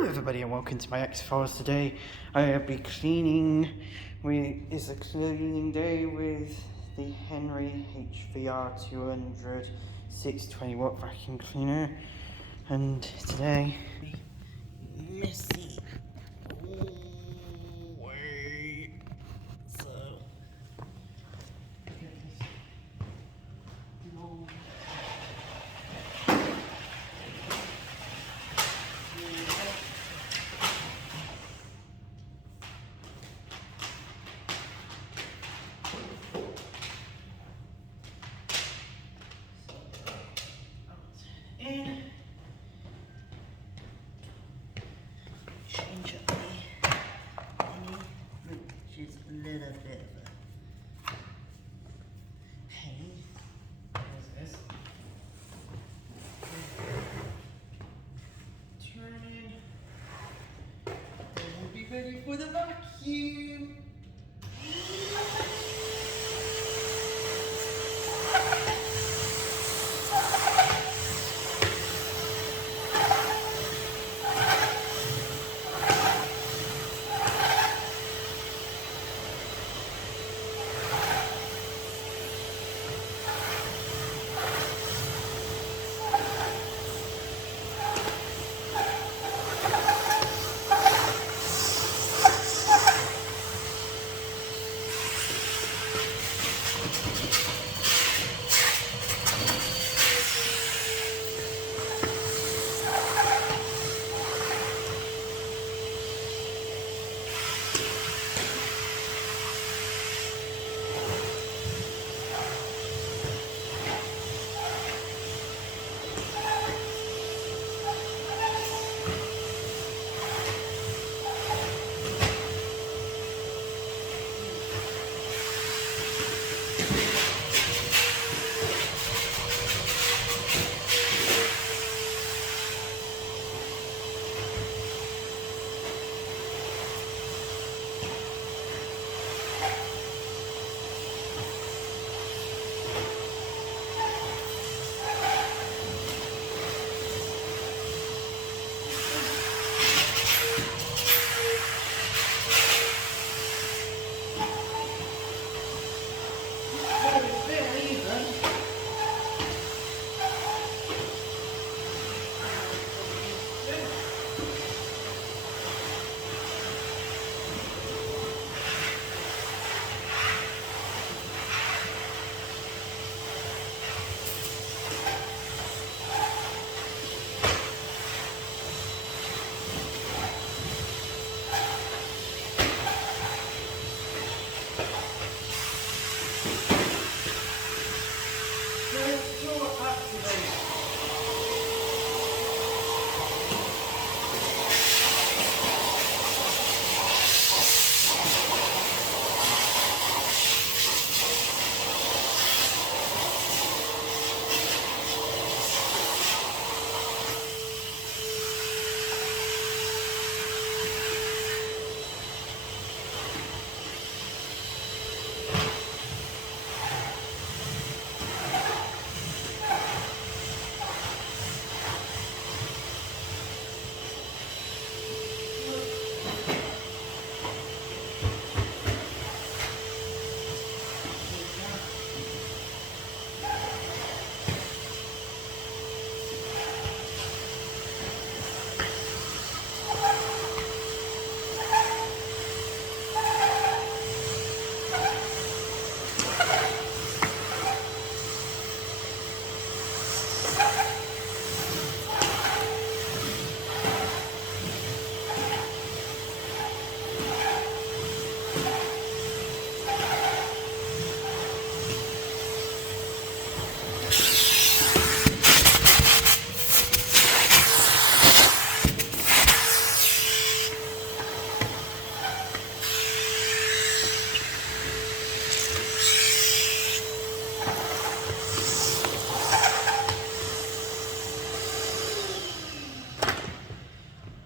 Hello everybody and welcome to my X-Files. Today I'll be cleaning. It's a cleaning day with the Henry HVR 200 620 watt vacuum cleaner, and today messy way. So in, change up the thingy, which is a little bit of a pain. There's this. Turn in. Then we'll be ready for the vacuum.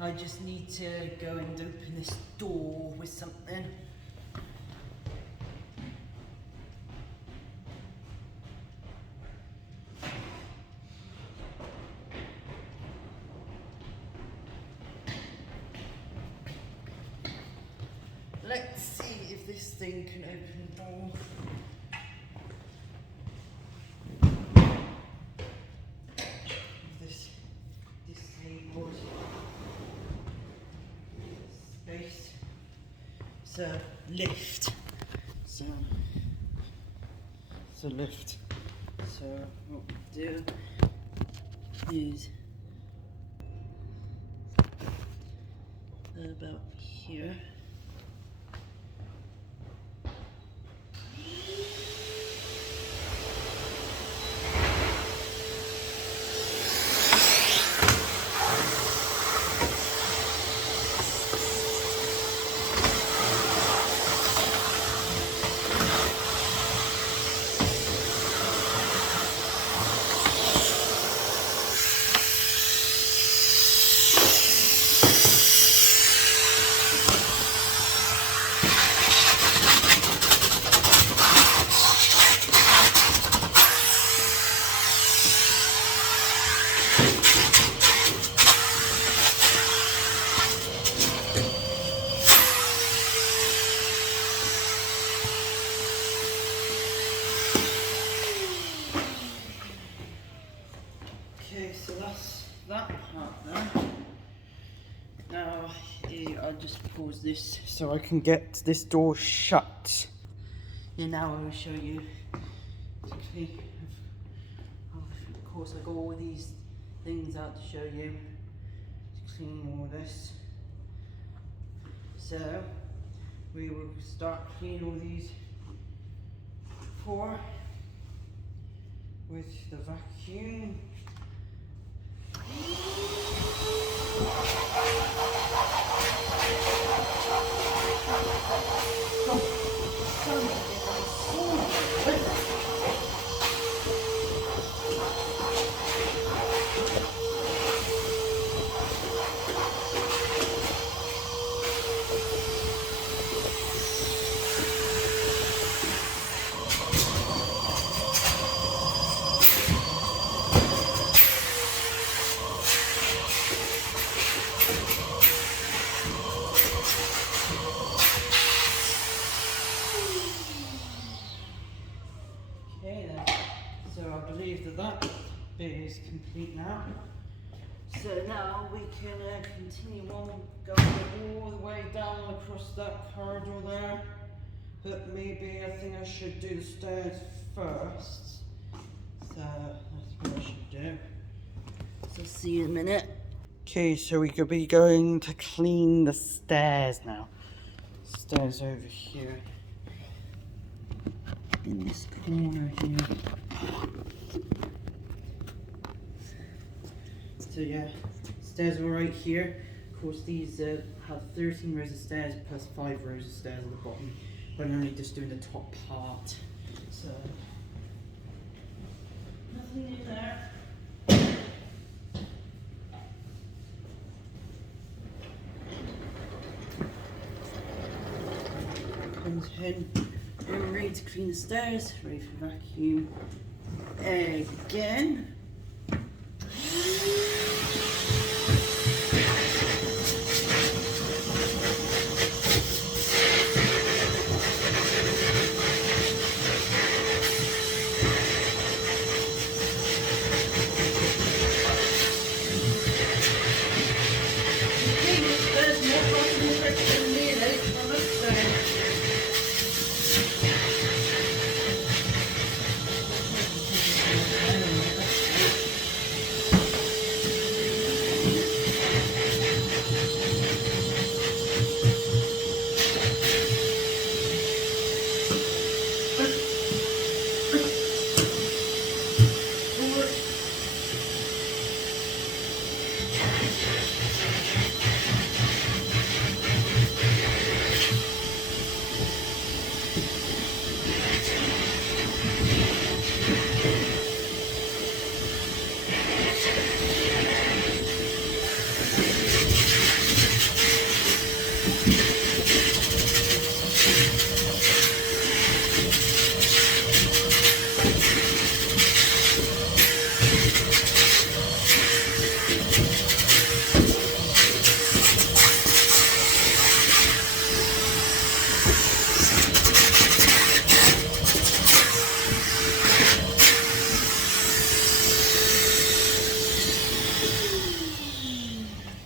I just need to go and open this door with something. let's see if this thing can open the door. This disabled space. It's a lift. So it's a lift. So what we do is about here. Okay, so that's that part there. Now I'll just pause this so I can get this door shut. And now I will show you. Of course, I got all these things out to show you to clean all this. So we will start cleaning all these four with the vacuum. Okay then, so I believe that bit is complete now. So now we can continue on going all the way down across that corridor there. But maybe I think I should do the stairs first. So that's what I should do. So see you in a minute. Okay, so we could be going to clean the stairs now. Stairs over here. In this corner here. So yeah, stairs are right here. Of course these have 13 rows of stairs plus 5 rows of stairs at the bottom. But I'm only just doing the top part. So nothing in there. Comes in. We're ready to clean the stairs, ready for vacuum again.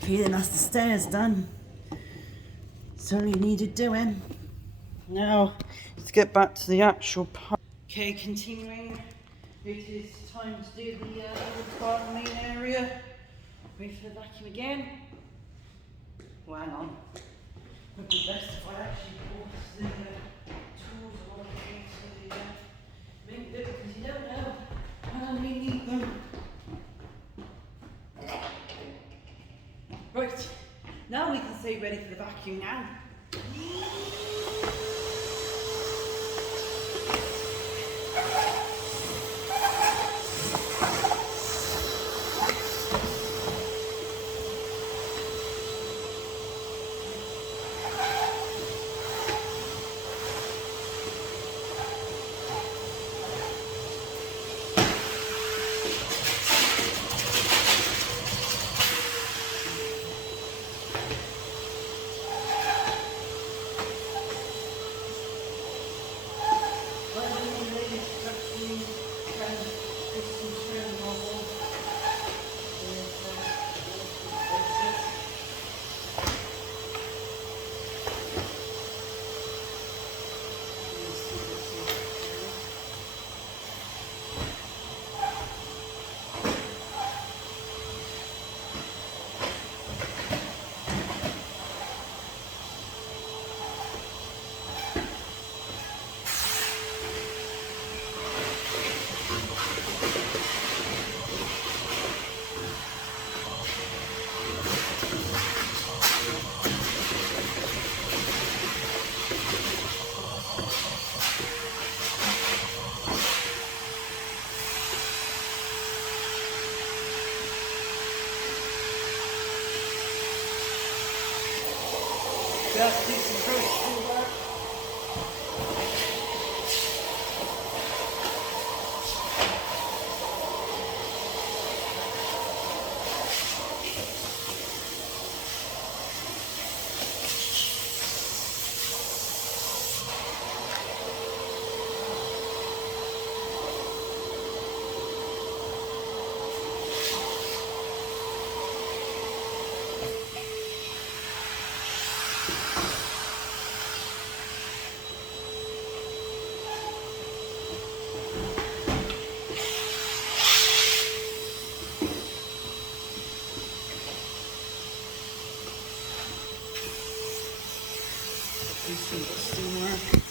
feeling that's the stairs done. It's only needed doing. Now, let's get back to the actual part. Okay, continuing. It is time to do the garden main area. Wait for the vacuum again. Well, hang on. Would be best if I actually brought the tools along into the main bit, because you don't know when we need them. Right, now we can say ready for the vacuum now. Just do some crochet work. Do some steam work.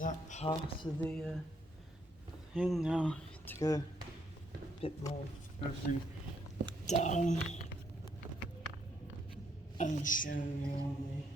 That part of the thing now to go a bit more everything down and show you on the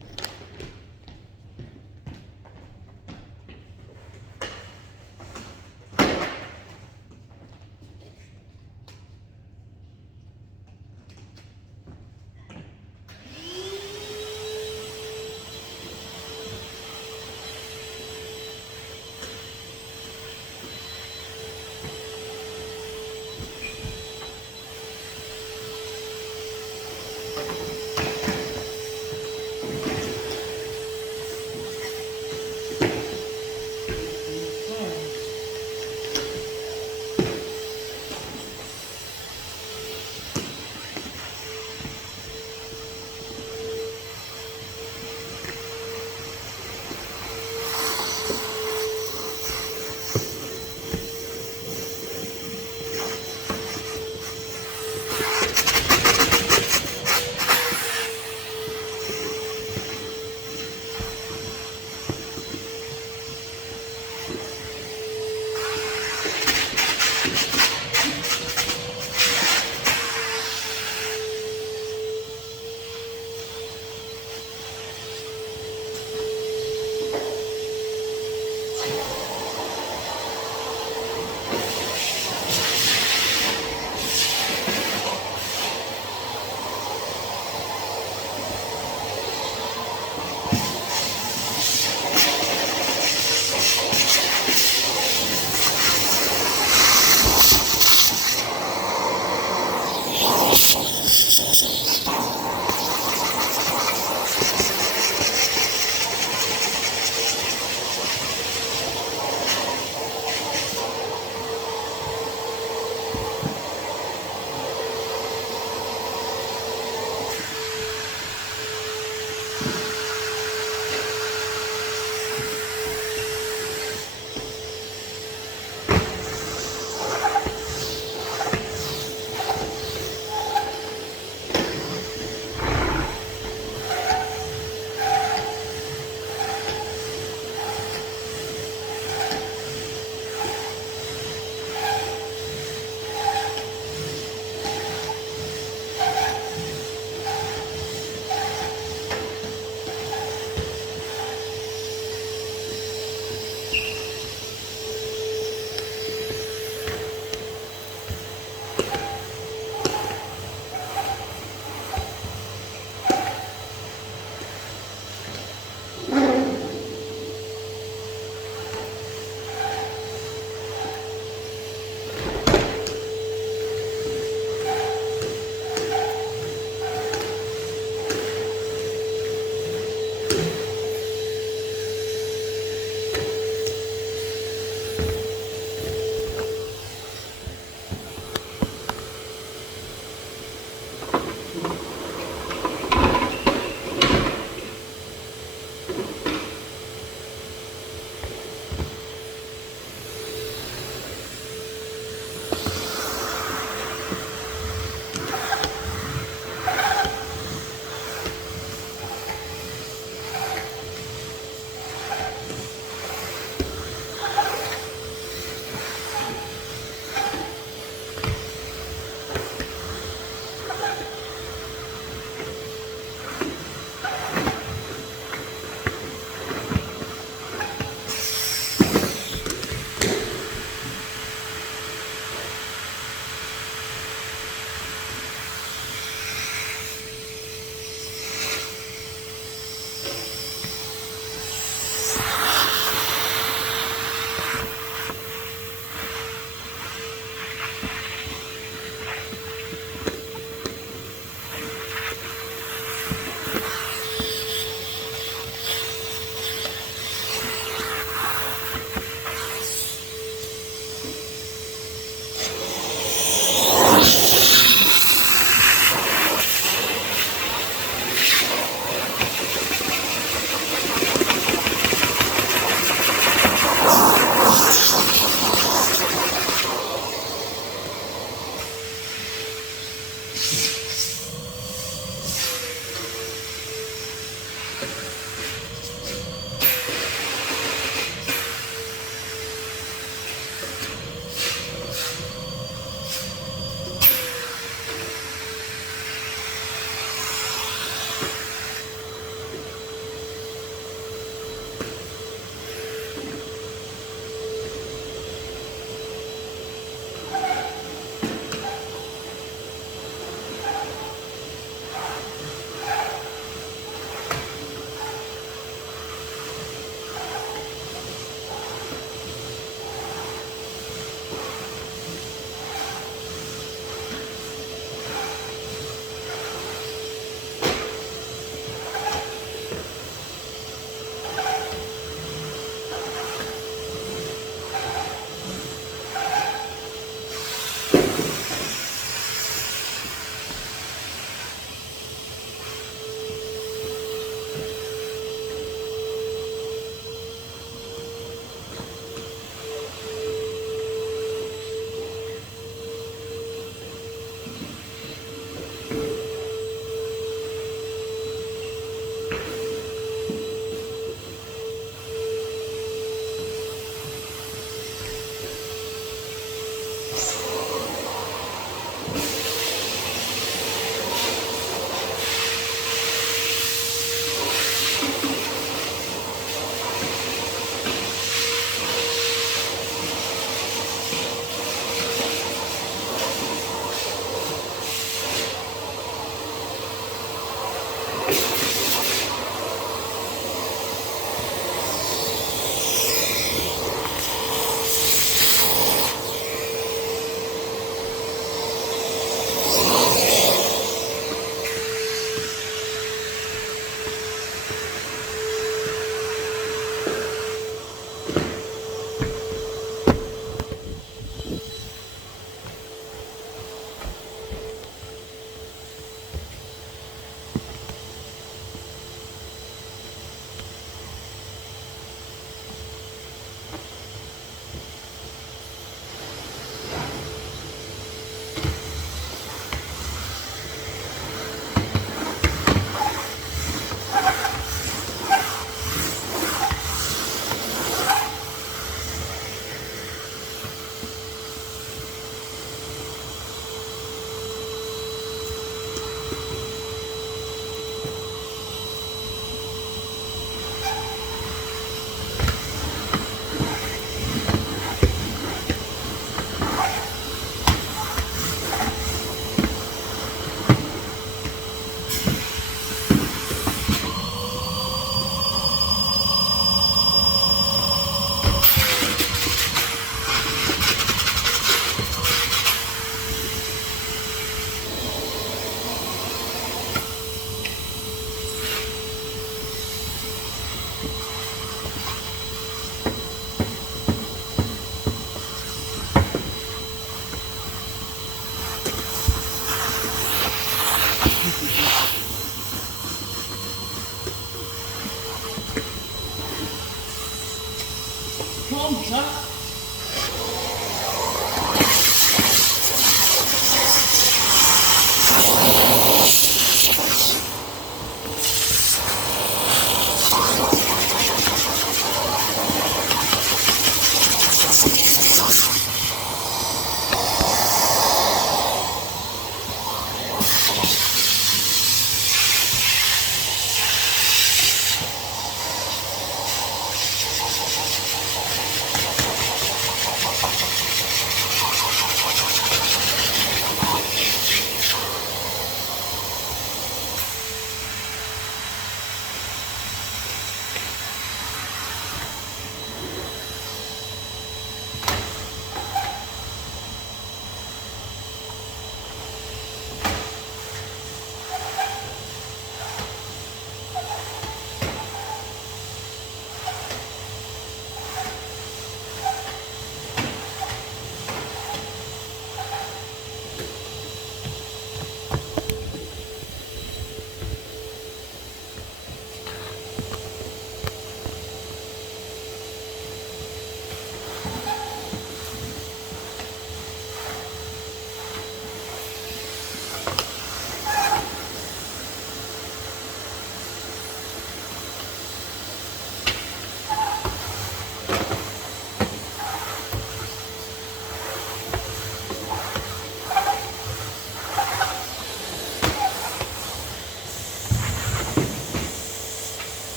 contact.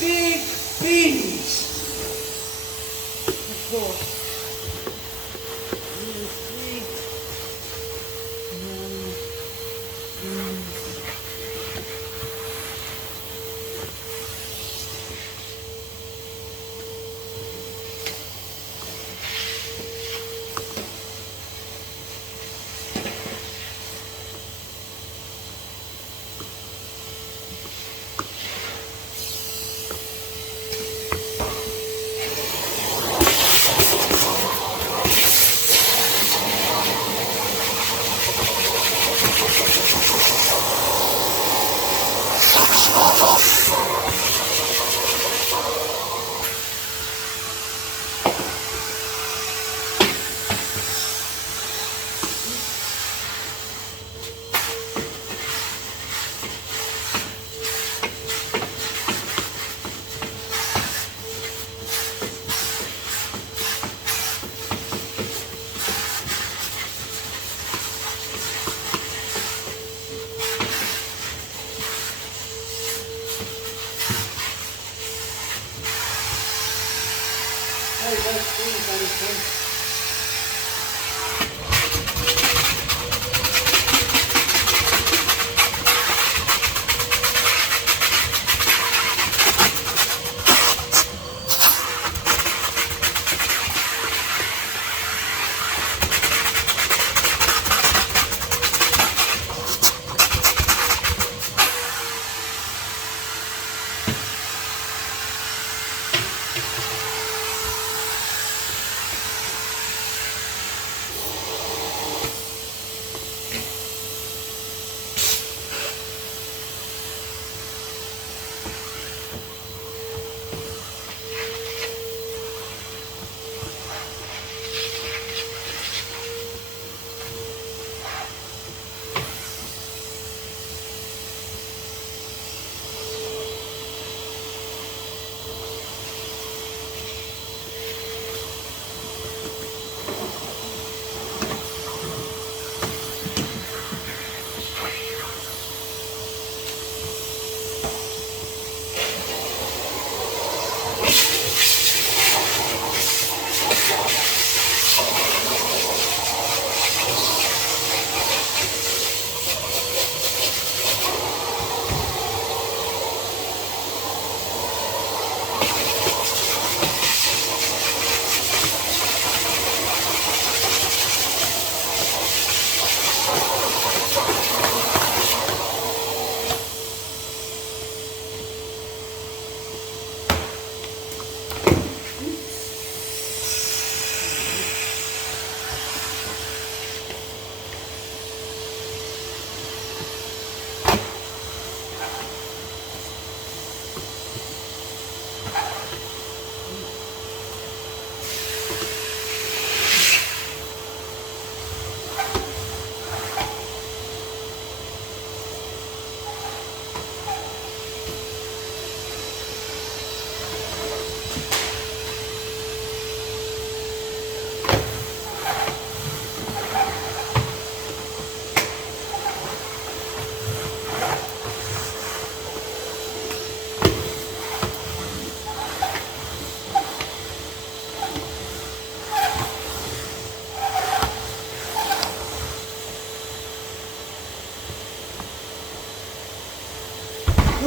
Big beans. Of course. Really sweet. Hey, that's anything. Oh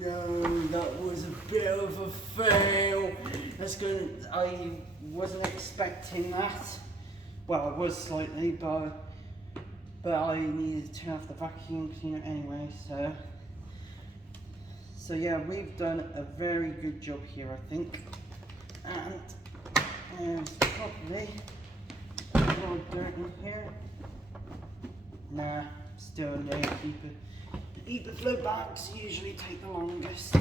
no, that was a bit of a fail. I wasn't expecting that. Well, I was slightly, but I needed to turn off the vacuum cleaner anyway, so yeah, we've done a very good job here, I think. And there's probably a lot of dirt in here. Nah, still no. Ether flow bags usually take the longest to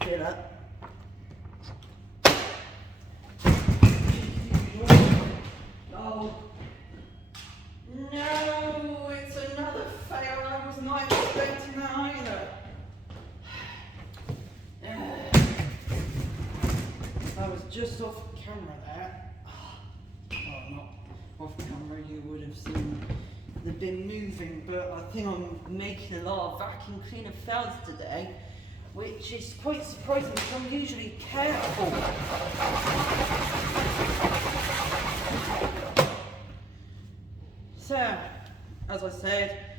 fill up. Oh no, it's another fail. I was not expecting that either. I was just off camera there. Well, not off camera, you would have seen the bin moving, but I think I'm making a lot of vacuum cleaner fails today, which is quite surprising because I'm usually careful. So, as I said,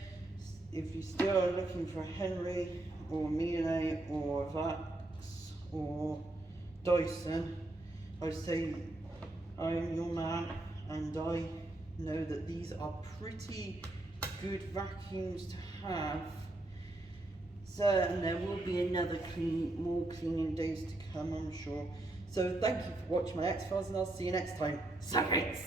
if you still are looking for Henry or Miele or Vax or Dyson, I say I am your man, and I know that these are pretty good vacuums to have. So, and there will be more cleaning days to come, I'm sure. So thank you for watching my X-Files, and I'll see you next time. Suckers!